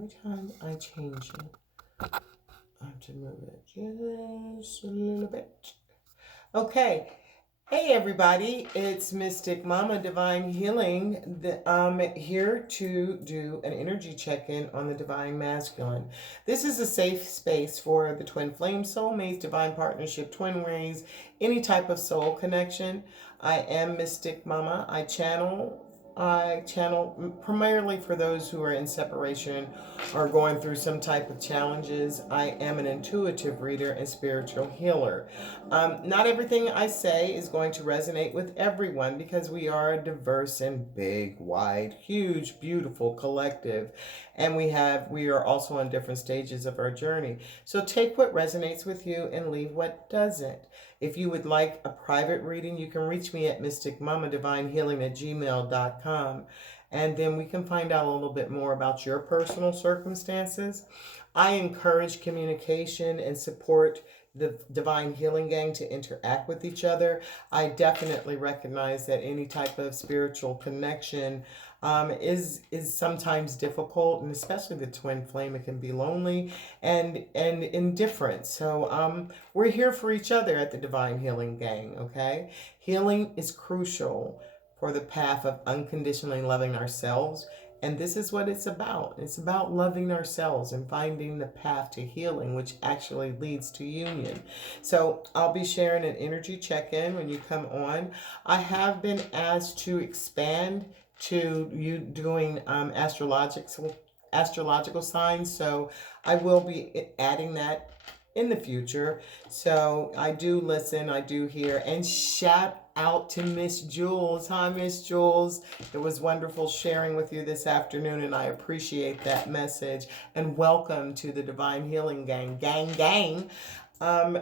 every time I change it, I have to move it just a little bit. Okay. Hey everybody, it's Mystic Mama Divine Healing. I'm here to do an energy check-in on the Divine Masculine. This is a safe space for the twin flame soulmates, divine partnership, twin rays, any type of soul connection. I am Mystic Mama. I channel primarily for those who are in separation or going through some type of challenges. I am an intuitive reader and spiritual healer. Not everything I say is going to resonate with everyone because we are a diverse and big, wide, huge, beautiful collective. And we are also on different stages of our journey. So take what resonates with you and leave what doesn't. If you would like a private reading, you can reach me at mysticmamadivinehealing@gmail.com. And then we can find out a little bit more about your personal circumstances. I encourage communication and support the Divine Healing Gang to interact with each other. I definitely recognize that any type of spiritual connection is sometimes difficult, and especially the twin flame, it can be lonely and indifferent. So we're here for each other at the Divine Healing Gang. Okay, healing is crucial for the path of unconditionally loving ourselves. And this is what it's about. It's about loving ourselves and finding the path to healing, which actually leads to union. So I'll be sharing an energy check-in when you come on. I have been asked to expand to you doing astrological signs. So I will be adding that in the future. So I do listen, I do hear, and shout out to Miss Jules. Hi, Miss Jules. It was wonderful sharing with you this afternoon, and I appreciate that message. And welcome to the Divine Healing Gang. Gang.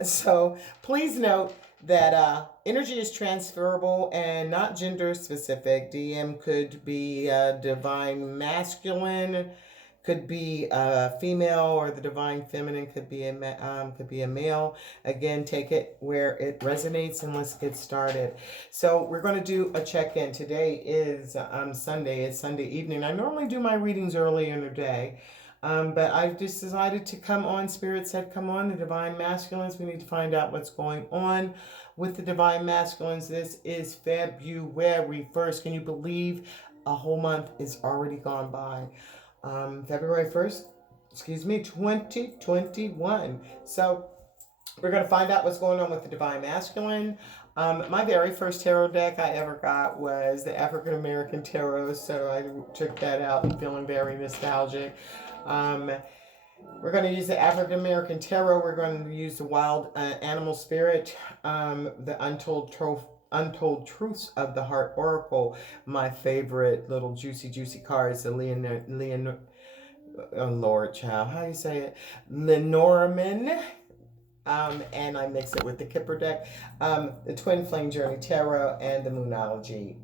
So please note that energy is transferable and not gender specific. DM could be divine masculine, could be a female, or the divine feminine could be a male. Again, take it where it resonates, and let's get started. So we're going to do a check-in. Today is Sunday. It's Sunday evening. I normally do my readings early in the day, but I've just decided to come on. Spirit said, come on, the divine masculines. We need to find out what's going on with the divine masculines. This is February 1st. Can you believe a whole month is already gone by? February 1st, 2021. So we're going to find out what's going on with the Divine Masculine. My very first tarot deck I ever got was the African American Tarot, so I took that out and feeling very nostalgic. We're going to use the African American Tarot. We're going to use the Wild Animal Spirit, the Untold Truths of the Heart Oracle. My favorite little juicy cards, the Lord Child, how do you say it? Lenormand. And I mix it with the Kipper deck, the Twin Flame Journey Tarot, and the Moonology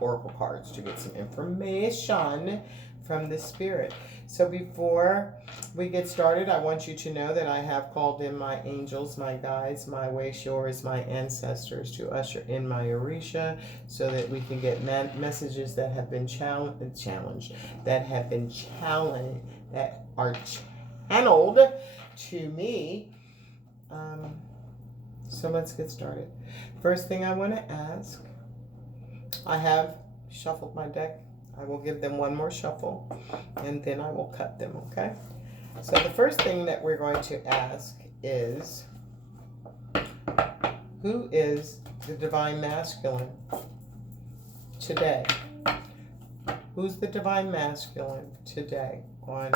Oracle cards to get some information from the spirit. So before we get started, I want you to know that I have called in my angels, my guides, my way shores, my ancestors to usher in my Orisha so that we can get messages that have been challenged, that are channeled to me. So let's get started. First thing I want to ask, I have shuffled my deck. I will give them one more shuffle, and then I will cut them, okay? So the first thing that we're going to ask is, who is the Divine Masculine today? Who's the Divine Masculine today on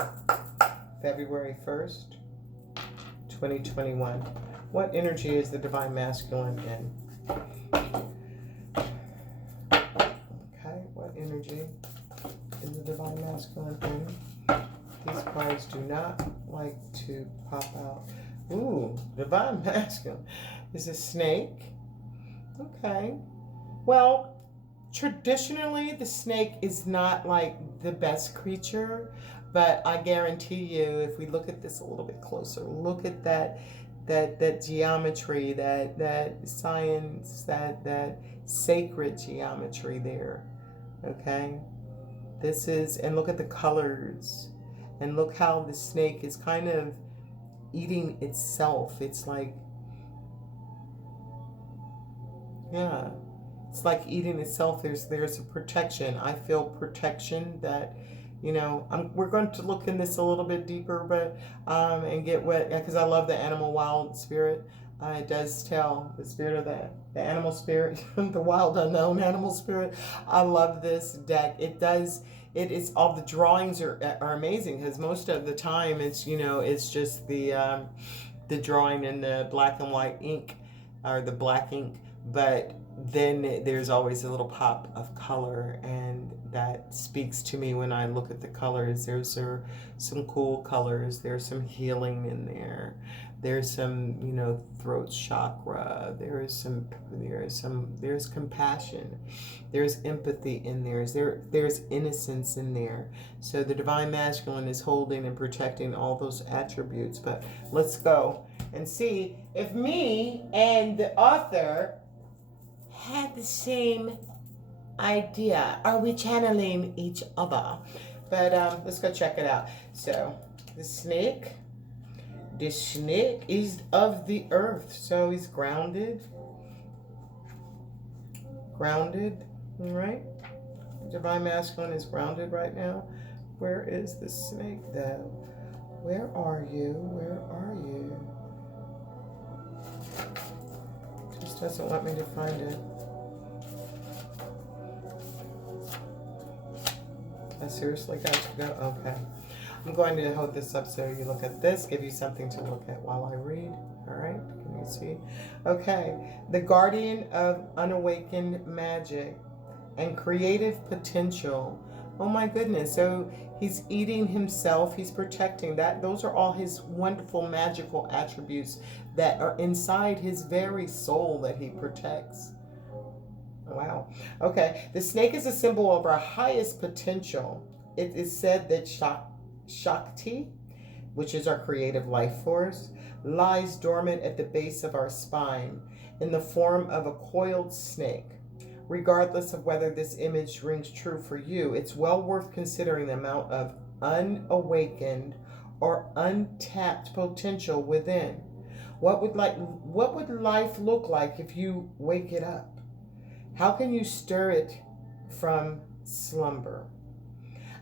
February 1st, 2021? What energy is the Divine Masculine in? Okay, what energy is the Divine Masculine in? These cards do not like to pop out. Ooh, Divine Masculine is a snake. Okay. Well, traditionally, the snake is not like the best creature, but I guarantee you, if we look at this a little bit closer, look at that geometry, that science, that sacred geometry there. Okay. This is, and look at the colors. And look how the snake is kind of eating itself. It's like, yeah, it's like eating itself. There's a protection. I feel protection that, we're going to look in this a little bit deeper, but and get what, because I love the animal wild spirit. It does tell the spirit of the animal spirit, the wild unknown animal spirit. I love this deck. It does. It is, all the drawings are amazing, because most of the time it's just the drawing in the black and white ink, or the black ink, but then there's always a little pop of color, and that speaks to me when I look at the colors. There's some cool colors. There's some healing in there. There's some, throat chakra. There's compassion. There's empathy in there. There's innocence in there. So the divine masculine is holding and protecting all those attributes. But let's go and see if me and the author had the same idea. Are we channeling each other? But let's go check it out. So the snake is of the earth, so he's grounded, all right? Divine masculine is grounded right now. Where is the snake though? Where are you? Just doesn't want me to find it. I seriously got to go. Okay. I'm going to hold this up so you look at this, give you something to look at while I read. All right, can you see? Okay, the guardian of unawakened magic and creative potential. Oh my goodness, so he's eating himself, he's protecting that. Those are all his wonderful magical attributes that are inside his very soul that he protects. Wow. Okay, the snake is a symbol of our highest potential. It is said that Shakti, which is our creative life force, lies dormant at the base of our spine in the form of a coiled snake. Regardless of whether this image rings true for you, it's well worth considering the amount of unawakened or untapped potential within. What would life look like if you wake it up? How can you stir it from slumber?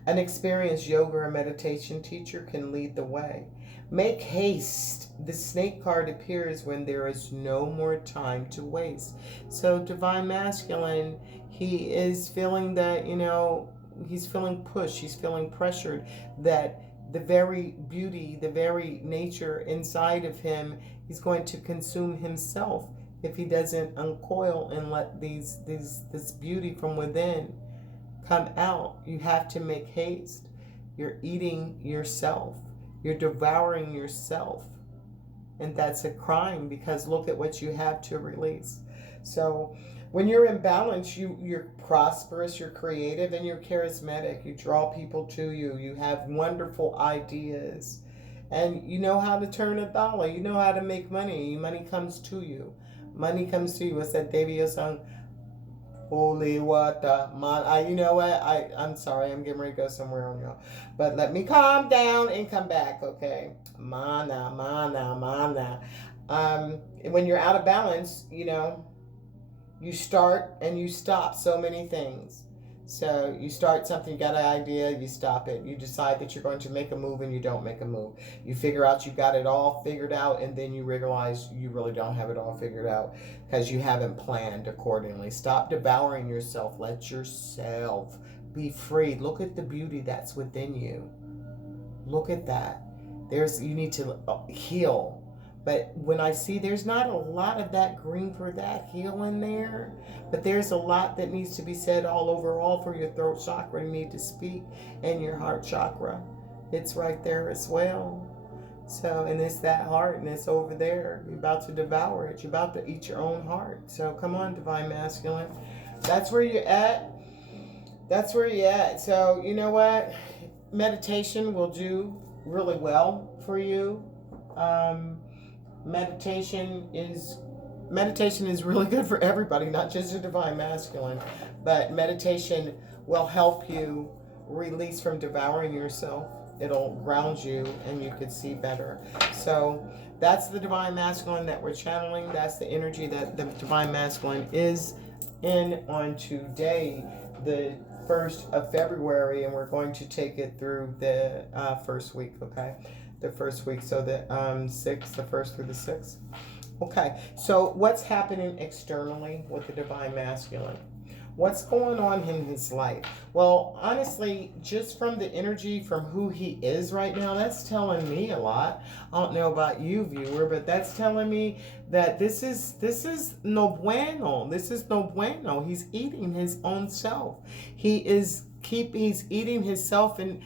An experienced yoga or meditation teacher can lead the way. Make haste. The snake card appears when there is no more time to waste. So divine masculine, he is feeling that, he's feeling pushed, he's feeling pressured, that the very beauty, the very nature inside of him, he's going to consume himself if he doesn't uncoil and let this beauty from within come out. You have to make haste. You're eating yourself. You're devouring yourself. And that's a crime, because look at what you have to release. So when you're in balance, you're prosperous, you're creative, and you're charismatic. You draw people to you. You have wonderful ideas. And you know how to turn a dollar. You know how to make money. Money comes to you. Money comes to you. What's that Davey song? Holy water, man. You know what? I'm sorry. I'm getting ready to go somewhere on y'all. But let me calm down and come back, okay? Mana. When you're out of balance, you start and you stop so many things. So you start something, you got an idea, you stop it. You decide that you're going to make a move and you don't make a move. You figure out you got it all figured out, and then you realize you really don't have it all figured out because you haven't planned accordingly. Stop devouring yourself. Let yourself be free. Look at the beauty that's within you. Look at that. You need to heal. But when I see there's not a lot of that green for that heal in there, but there's a lot that needs to be said all for your throat chakra. You need to speak, and your heart chakra. It's right there as well. So, and it's that heart, and it's over there. You're about to devour it. You're about to eat your own heart. So come on, divine masculine. That's where you're at. That's where you're at. So you know what? Meditation will do really well for you. Meditation is really good for everybody, not just the divine masculine, but meditation will help you release from devouring yourself. It'll ground you and you could see better. So that's the divine masculine that we're channeling. That's the energy that the divine masculine is in on today, the 1st of February, and we're going to take it through the first week, okay? The first week, so the 6th, the 1st through the 6th. Okay, so what's happening externally with the divine masculine? What's going on in his life? Well, honestly, just from the energy, from who he is right now, that's telling me a lot. I don't know about you, viewer, but that's telling me that this is no bueno. This is no bueno. He's eating his own self. He's eating himself, and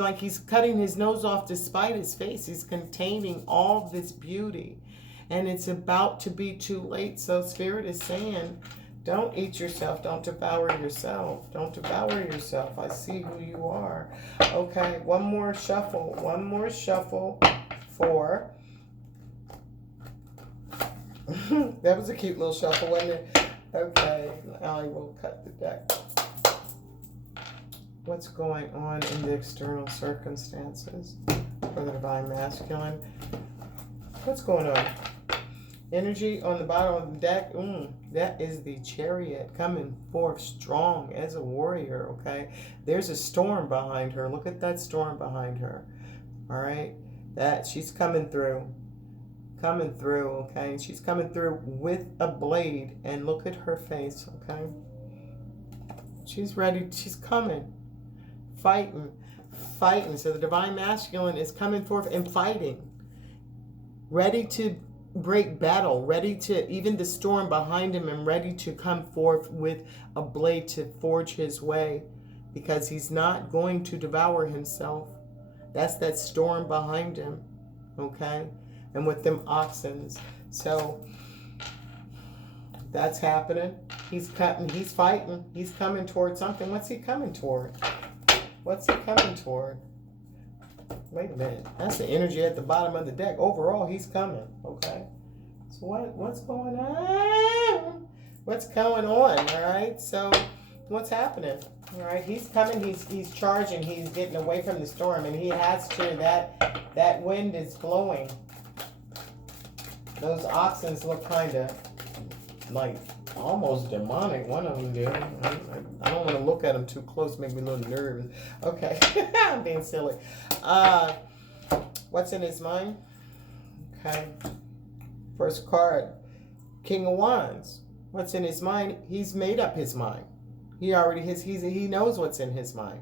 like he's cutting his nose off to spite his face. He's containing all this beauty, and it's about to be too late. So Spirit is saying, don't eat yourself. Don't devour yourself. Don't devour yourself. I see who you are. Okay, one more shuffle. One more shuffle for... That was a cute little shuffle, wasn't it? Okay, I will cut the deck. What's going on in the external circumstances for the divine masculine? What's going on? Energy on the bottom of the deck, that is the Chariot coming forth strong as a warrior, okay? There's a storm behind her. Look at that storm behind her, all right? She's coming through, okay? She's coming through with a blade, and look at her face, okay? She's ready. She's coming, fighting. So the divine masculine is coming forth and fighting, ready to break battle, ready to, even the storm behind him, and ready to come forth with a blade to forge his way, because he's not going to devour himself. That's that storm behind him, okay? And with them oxens. So that's happening. He's cutting, he's fighting, he's coming toward something. What's he coming toward? What's he coming toward? Wait a minute. That's the energy at the bottom of the deck. Overall, he's coming. Okay. So what's going on? What's going on? All right. So what's happening? All right. He's coming. He's charging. He's getting away from the storm, and he has to. That wind is blowing. Those oxens look kind of like almost demonic. One of them do. I don't want to look at them too close. Make me a little nervous. Okay. I'm being silly. What's in his mind? Okay. First card, King of Wands. What's in his mind? He's made up his mind. He knows what's in his mind.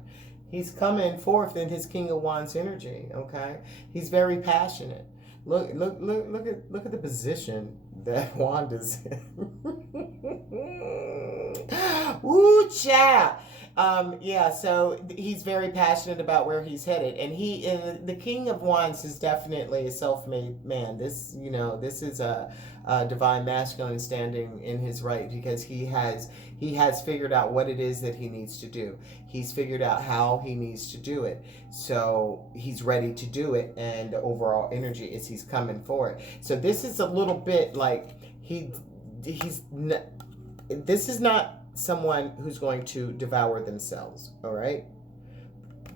He's coming forth in his King of Wands energy. Okay. He's very passionate. Look at the position that Wand is in. Woo, child. Yeah, so he's very passionate about where he's headed, and the King of Wands is definitely a self-made man. This is a divine masculine standing in his right, because he has figured out what it is that he needs to do. He's figured out how he needs to do it. So he's ready to do it, and the overall energy is he's coming for it. So this is a little bit like this is not someone who's going to devour themselves, all right?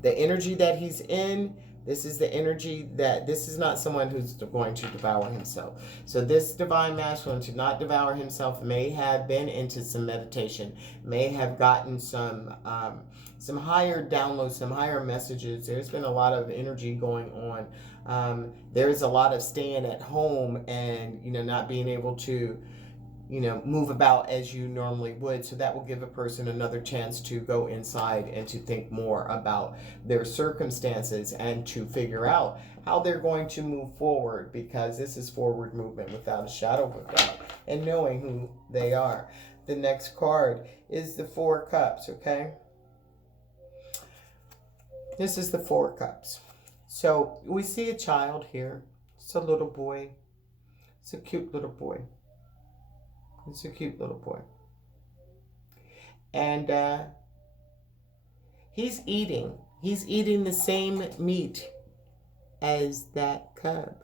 The energy that he's in, this is the energy that this is not someone who's going to devour himself. So this divine masculine to not devour himself may have been into some meditation, may have gotten some higher downloads, some higher messages. There's been a lot of energy going on. There's a lot of staying at home and not being able to move about as you normally would. So that will give a person another chance to go inside and to think more about their circumstances and to figure out how they're going to move forward, because this is forward movement without a shadow of a doubt, and knowing who they are. The next card is the Four Cups, okay? This is the Four Cups. So we see a child here. It's a little boy. It's a cute little boy. It's a cute little boy. And he's eating the same meat as that cub.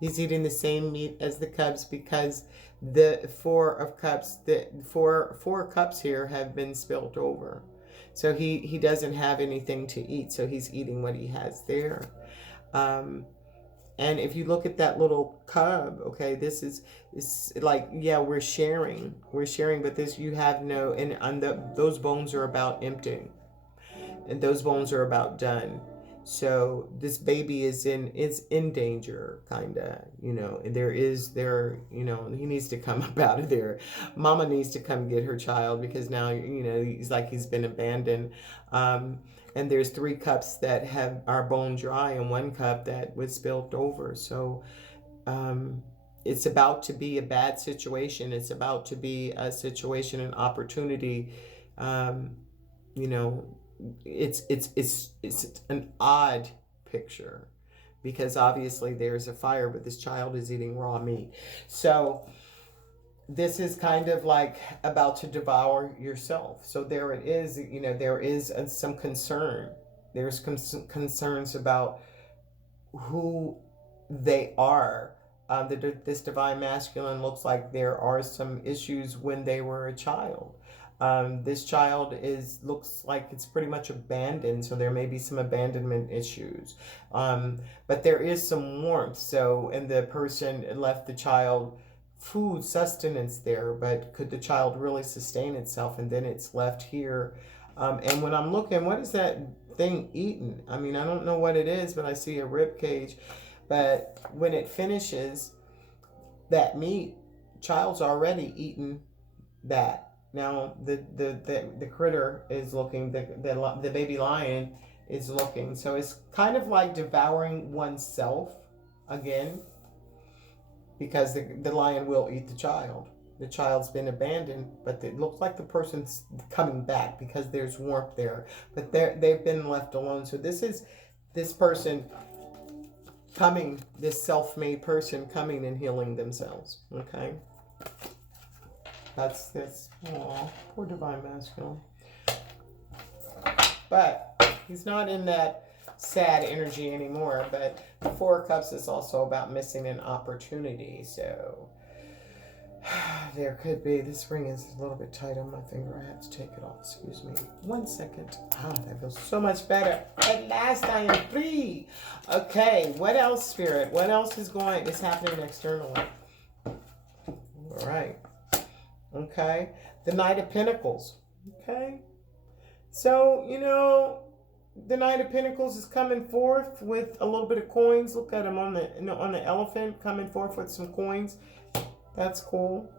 He's eating the same meat as the cubs, because the Four of Cups, the four cups here have been spilt over. So he doesn't have anything to eat, so he's eating what he has there. Um, and if you look at that little cub, okay, this is like, yeah, we're sharing, but this you have no, and on those bones are about emptying, and those bones are about done. So this baby is in danger, kinda, and he needs to come up out of there. Mama needs to come get her child, because now he's like he's been abandoned. um and there's 3 cups that are bone dry, and 1 cup that was spilled over. So um it's about to be a bad situation. It's about to be a situation, an opportunity. um you know it's an odd picture, because obviously there's a fire, but this child is eating raw meat. So this is kind of like about to devour yourself. So there it is. There is some concern. There's concerns about who they are. This divine masculine looks like there are some issues when they were a child. This child looks like it's pretty much abandoned, so there may be some abandonment issues. But there is some warmth. So, and the person left the child food, sustenance there, but could the child really sustain itself? And then it's left here. And when I'm looking, what is that thing eating? I mean, I don't know what it is, but I see a rib cage. But when it finishes, that meat, child's already eaten that. Now the critter is looking, the baby lion is looking. So it's kind of like devouring oneself again, because the lion will eat the child. The child's been abandoned, but it looks like the person's coming back because there's warmth there. But they've been left alone. So this person coming, this self-made person coming and healing themselves. Okay. That's this. Aw, poor divine masculine. But he's not in that sad energy anymore. But the 4 cups is also about missing an opportunity. So there could be, this ring is a little bit tight on my finger. I have to take it off. Excuse me. 1 second. That feels so much better. At last I am free. Okay, what else, Spirit? What else is happening externally? All right. Okay, the Knight of Pentacles. Okay, so the Knight of Pentacles is coming forth with a little bit of coins. Look at him on the elephant, coming forth with some coins. That's cool.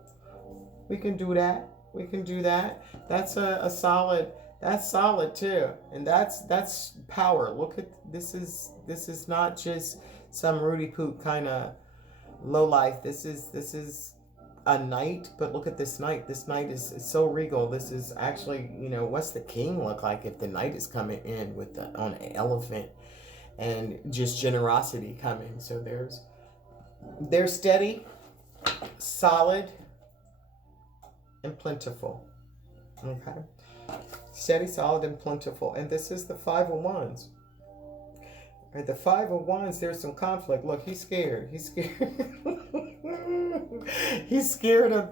We can do that. We can do that. That's a solid. That's solid too, and that's power. Look at this is not just some Rudy Poot kind of low life. This is a knight, but look at this knight. This knight is so regal. This is actually, what's the king look like if the knight is coming in on an elephant, and just generosity coming. So they're steady, solid, and plentiful. Okay, steady, solid, and plentiful. And this is the 5 of Wands. Right, the 5 of Wands, there's some conflict. Look, he's scared. He's scared. He's scared of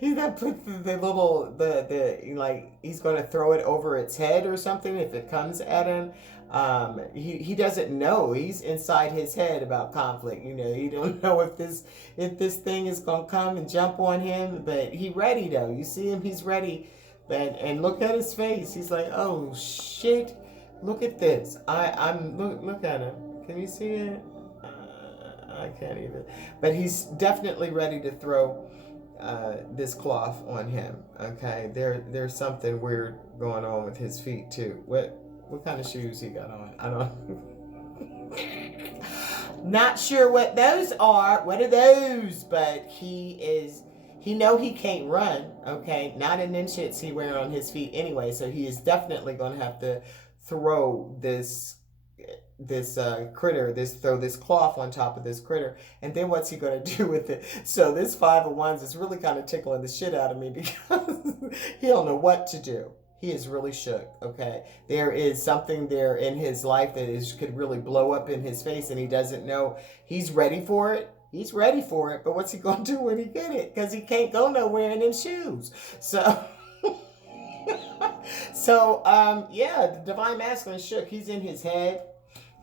he's gonna put he's gonna throw it over its head or something if it comes at him. He doesn't know. He's inside his head about conflict. He don't know if this thing is gonna come and jump on him, but he ready though. You see him, he's ready. And look at his face. He's like, oh shit. Look at this. Look at him. Can you see it? I can't even. But he's definitely ready to throw this cloth on him. Okay. There's something weird going on with his feet too. What kind of shoes he got on? I don't. Not sure what those are. What are those? But he know he can't run. Okay. Not in them shits he wear on his feet anyway. So he is definitely going to have to throw this critter, throw this cloth on top of this critter. And then what's he going to do with it? So this 5 of Wands is really kind of tickling the shit out of me, because he don't know what to do. He is really shook. Okay, there is something there in his life that could really blow up in his face, and he doesn't know. He's ready for it. He's ready for it, but what's he going to do when he get it? Because he can't go nowhere in them shoes. So So, yeah, the divine masculine shook. He's in his head.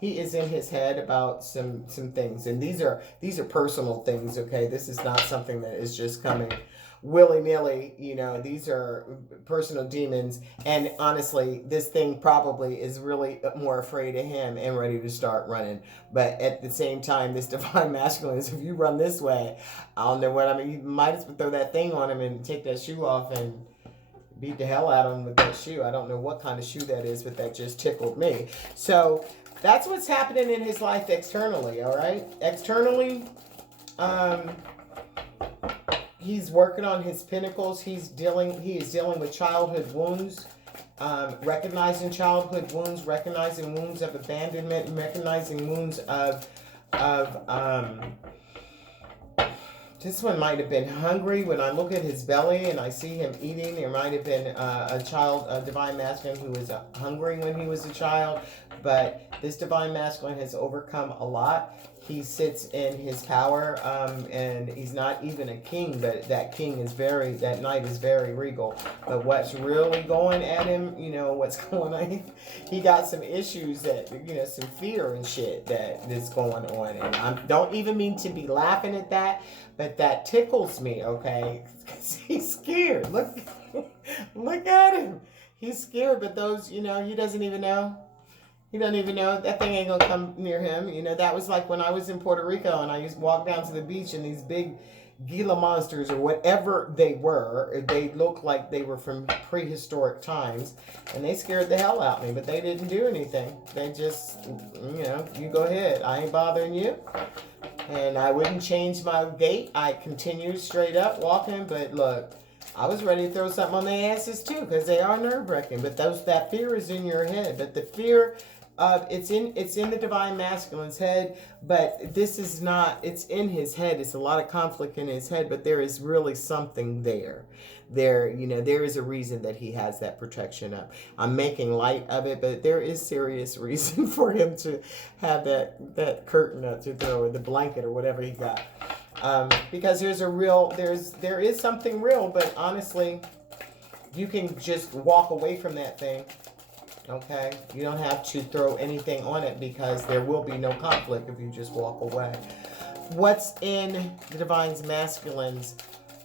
He is in his head about some things, and these are personal things. Okay, this is not something that is just coming willy nilly. These are personal demons, and honestly, this thing probably is really more afraid of him and ready to start running. But at the same time, this divine masculine is, if you run this way, I don't know what I mean. You might as well throw that thing on him and take that shoe off and beat the hell out of him with that shoe. I don't know what kind of shoe that is, but that just tickled me. So that's what's happening in his life externally, all right? Externally, he's working on his pinnacles. He is dealing with childhood wounds, recognizing childhood wounds, recognizing wounds of abandonment, recognizing wounds of this one might have been hungry. When I look at his belly and I see him eating, there might have been a divine masculine who was hungry when he was a child. But this divine masculine has overcome a lot. He sits in his power, and he's not even a king, but that knight is very regal. But what's really going at him, what's going on, he got some issues that, some fear and shit that is going on. And I don't even mean to be laughing at that, but that tickles me, okay? Because he's scared. Look at him. He's scared, but those, he doesn't even know. He doesn't even know. That thing ain't gonna come near him. That was like when I was in Puerto Rico and I used to walk down to the beach and these big Gila monsters or whatever they were, they looked like they were from prehistoric times, and they scared the hell out of me, but they didn't do anything. They just, you go ahead. I ain't bothering you. And I wouldn't change my gait. I continued straight up walking, but look, I was ready to throw something on their asses too, because they are nerve-wracking. But that fear is in your head. But the fear of it's in the divine masculine's head, but this is not. It's in his head. It's a lot of conflict in his head, but there is really something there. There is a reason that he has that protection up. I'm making light of it, but there is serious reason for him to have that curtain up to throw, or the blanket, or whatever he got. Because there is something real, but honestly, you can just walk away from that thing. Okay, you don't have to throw anything on it, because there will be no conflict if you just walk away. What's in the divine masculine's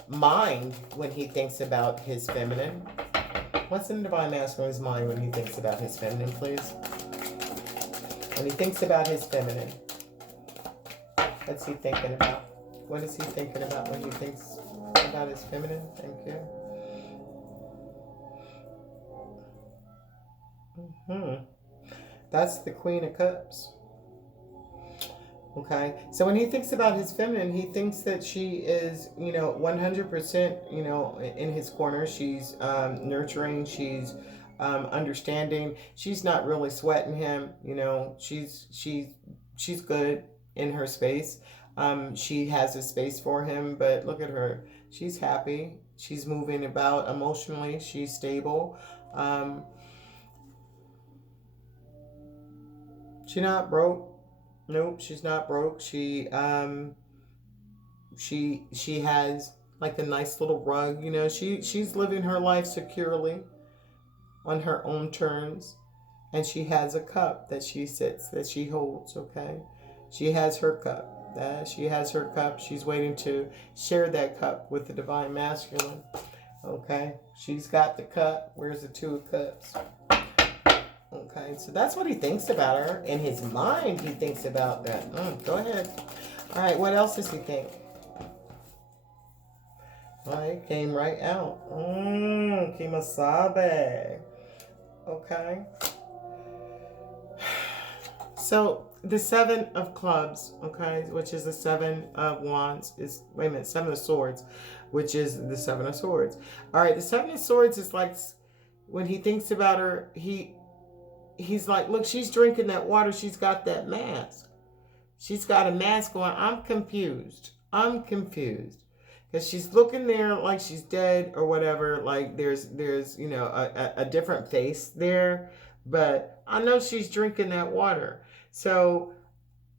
mind when he thinks about his feminine? What's in the divine masculine's mind when he thinks about his feminine, please? When he thinks about his feminine, what's he thinking about? What is he thinking about when he thinks about his feminine? Thank you. That's the Queen of Cups. Okay, so when he thinks about his feminine, he thinks that she is, 100%, in his corner. She's nurturing. She's understanding. She's not really sweating him. She's good in her space. She has a space for him, but look at her. She's happy. She's moving about emotionally. She's stable. She's not broke. Nope, she's not broke. She has like a nice little rug. She's living her life securely on her own terms, and she has a cup that she holds. Okay, she has her cup. She has her cup. She's waiting to share that cup with the divine masculine. Okay, she's got the cup. Where's the Two of Cups? Okay, so that's what he thinks about her. In his mind, he thinks about that. Go ahead. All right, what else does he think? All right, came right out. Kimasabe. Okay. So the Seven of Clubs, okay, which is the Seven of Wands, Seven of Swords, which is the Seven of Swords. All right, the Seven of Swords is like, when he thinks about her, he's like, look, she's drinking that water. She's got that mask. She's got a mask on. I'm confused. Because she's looking there like she's dead or whatever. Like there's a different face there. But I know she's drinking that water. So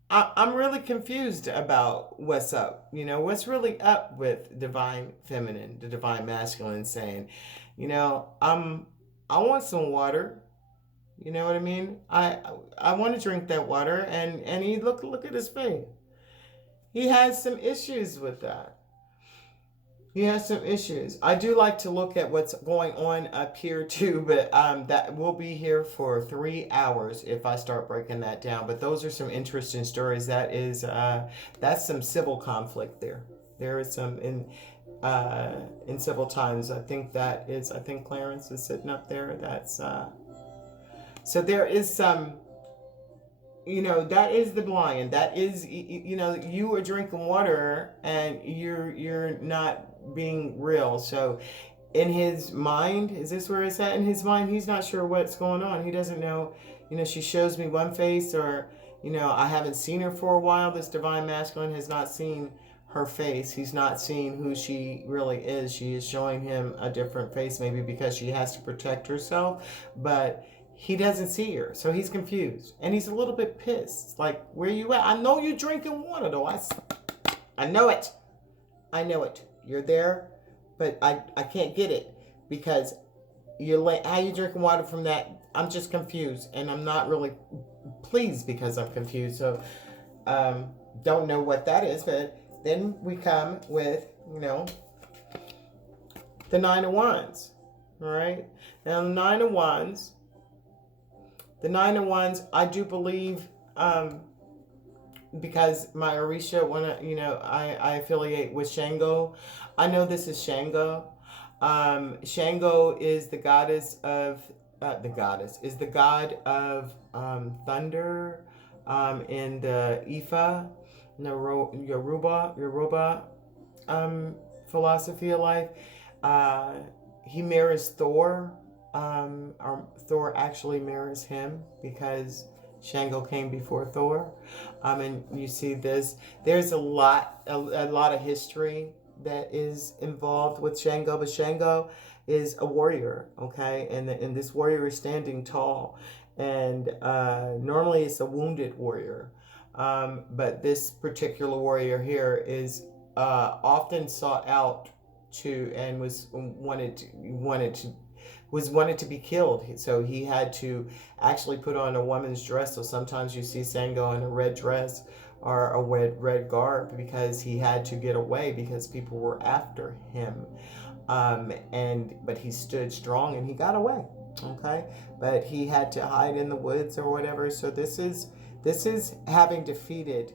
I'm really confused about what's up. What's really up with divine feminine, the divine masculine saying, I want some water. You know what I mean? I want to drink that water, and he look at his face. He has some issues with that. He has some issues. I do like to look at what's going on up here too, but that will be here for 3 hours if I start breaking that down. But those are some interesting stories. That's some civil conflict there. There is some in civil times. I think Clarence is sitting up there. That's so there is some. That is the lion. That is, you are drinking water and you're not being real. So in his mind, is this where it's at? In his mind, he's not sure what's going on. He doesn't know. She shows me one face, or I haven't seen her for a while. This divine masculine has not seen her face. He's not seeing who she really is. She is showing him a different face, maybe because she has to protect herself, but he doesn't see her, so he's confused, and he's a little bit pissed. Like, where you at? I know you're drinking water, though. I know it. I know it. You're there, but I can't get it because you're like, how you drinking water from that? I'm just confused, and I'm not really pleased because I'm confused. So, don't know what that is, but then we come with, the Nine of Wands. All right, now the Nine of Wands. The Nine of Wands, I do believe, because my Orisha, I affiliate with Shango. I know this is Shango. Shango is the goddess of, is the god of thunder in the Ifa, Yoruba philosophy of life. He mirrors Thor. Thor actually mirrors him because Shango came before Thor. And you see this. There's a lot of history that is involved with Shango, but Shango is a warrior, okay? And this warrior is standing tall. And normally it's a wounded warrior. But this particular warrior here is often sought out to, and was wanted to be killed. So he had to actually put on a woman's dress. So sometimes you see Shango in a red dress or a red garb because he had to get away because people were after him. But he stood strong and he got away. Okay, but he had to hide in the woods or whatever. So this is having defeated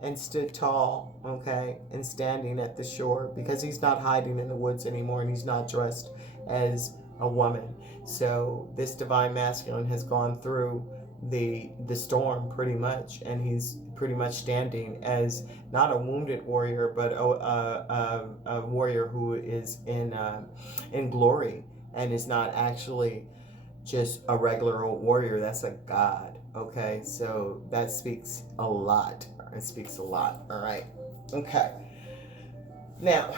and stood tall, okay, and standing at the shore because he's not hiding in the woods anymore and he's not dressed as a woman. So this divine masculine has gone through the storm pretty much, and he's pretty much standing as not a wounded warrior, but a warrior who is in glory and is not actually just a regular old warrior. That's a god. Okay, so that speaks a lot. It speaks a lot. All right. Okay. Now,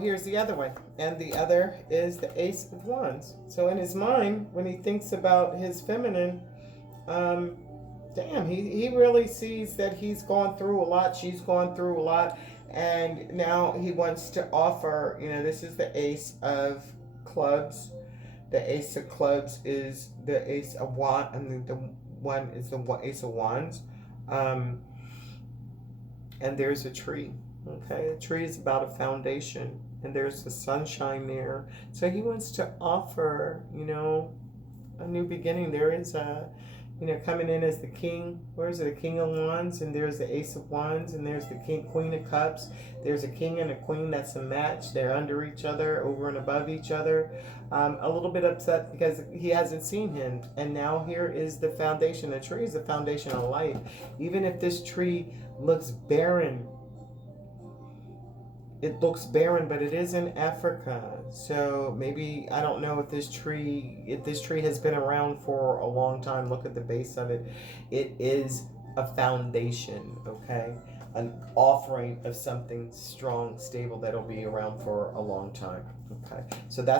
here's the other one. And the other is the Ace of Wands. So in his mind, when he thinks about his feminine, he really sees that he's gone through a lot. She's gone through a lot. And now he wants to offer, this is the Ace of Clubs. The Ace of Clubs is the Ace of Wands. I mean, the one is the Ace of Wands. And there's a tree. Okay, a tree is about a foundation, and there's the sunshine there. So he wants to offer, a new beginning. There is coming in as the king. Where's the King of Wands? And there's the Ace of Wands, and there's the Queen of Cups. There's a king and a queen that's a match. They're under each other, over and above each other. A little bit upset because he hasn't seen him. And now here is the foundation. The tree is the foundation of life. Even if this tree looks barren, but it is in Africa. So maybe, I don't know if this tree has been around for a long time. Look at the base of it. It is a foundation, okay? An offering of something strong, stable, that'll be around for a long time, okay? So that's